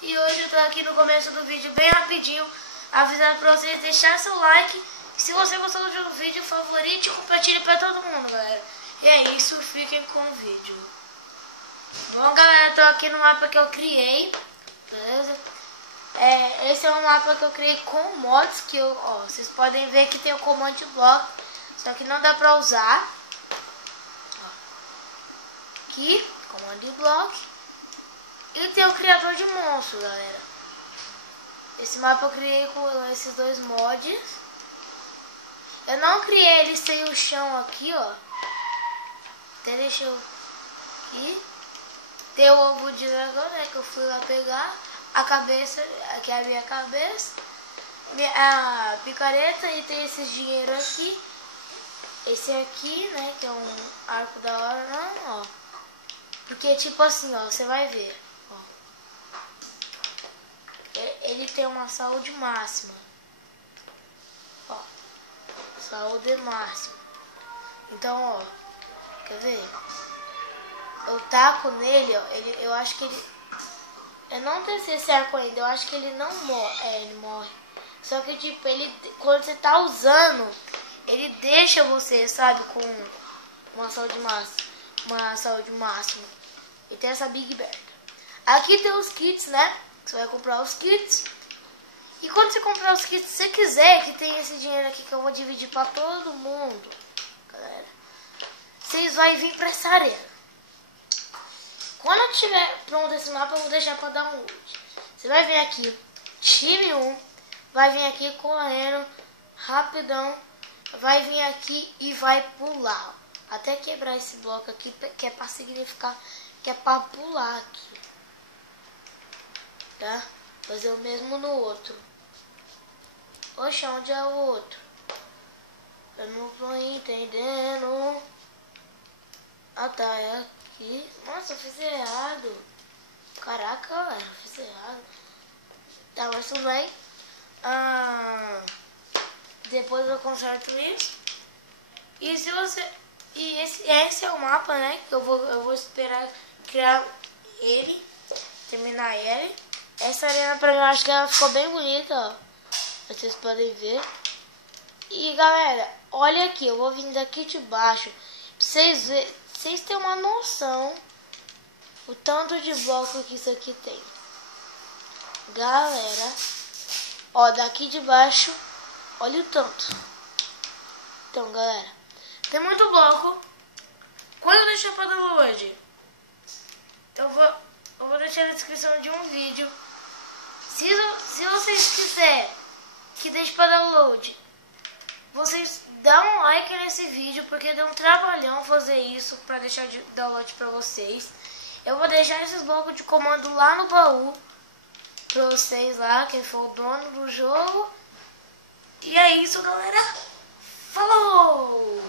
E hoje eu tô aqui no começo do vídeo bem rapidinho, avisando pra vocês deixar seu like. Se você gostou do vídeo, favorite e compartilhe pra todo mundo, galera. E é isso, fiquem com o vídeo. Bom, galera, eu tô aqui no mapa que eu criei, beleza? Esse é um mapa que eu criei com mods, que vocês podem ver que tem o command block, só que não dá pra usar. Aqui, command block. E tem o criador de monstros, galera. Esse mapa eu criei com esses dois mods. Eu não criei ele sem o chão aqui, ó. Até deixa eu aqui. Tem o ovo de dragão, né, que eu fui lá pegar. A cabeça, aqui é a minha cabeça. A picareta, e tem esses dinheiro aqui. Esse aqui, né, que é um arco da hora, não, ó. Porque tipo assim, ó, você vai ver. Ele tem uma saúde máxima. Ó, saúde máxima. Então, ó, quer ver? Eu taco nele, ó, eu acho que ele... Eu não testei esse arco ainda, eu acho que ele não morre. Ele morre. Só que tipo, ele, quando você tá usando, ele deixa você, sabe, com uma saúde máxima. Uma saúde máxima. E tem essa Big Bird. Aqui tem os kits, né? Você vai comprar os kits. E quando você comprar os kits, se você quiser, que tem esse dinheiro aqui que eu vou dividir pra todo mundo, galera, vocês vão vir pra essa arena. Quando eu tiver pronto esse mapa, eu vou deixar pra dar um ult. Você vai vir aqui, time 1, vai vir aqui correndo, rapidão, vai vir aqui e vai pular. Até quebrar esse bloco aqui, que é pra significar que é pra pular aqui. Tá? Fazer o mesmo no outro. Oxe, onde é o outro? Eu não tô entendendo. Ah tá, é aqui. Nossa, eu fiz errado. Caraca, eu fiz errado. Tá, mas tudo bem. Depois eu conserto isso. E se você... E esse é o mapa, né? Que eu vou esperar criar ele. Terminar ele. Essa arena pra mim, eu acho que ela ficou bem bonita, ó. Vocês podem ver. E galera, olha aqui, eu vou vir daqui de baixo pra vocês verem, vocês terem uma noção o tanto de bloco que isso aqui tem. Galera, ó, daqui de baixo, olha o tanto. Então, galera, tem muito bloco. Quando eu deixar para download, eu vou deixar na descrição de um vídeo. Se vocês quiserem que deixe para download, vocês dão um like nesse vídeo, porque deu um trabalhão fazer isso para deixar de download para vocês. Eu vou deixar esses blocos de comando lá no baú para vocês lá, quem for o dono do jogo. E é isso, galera. Falou!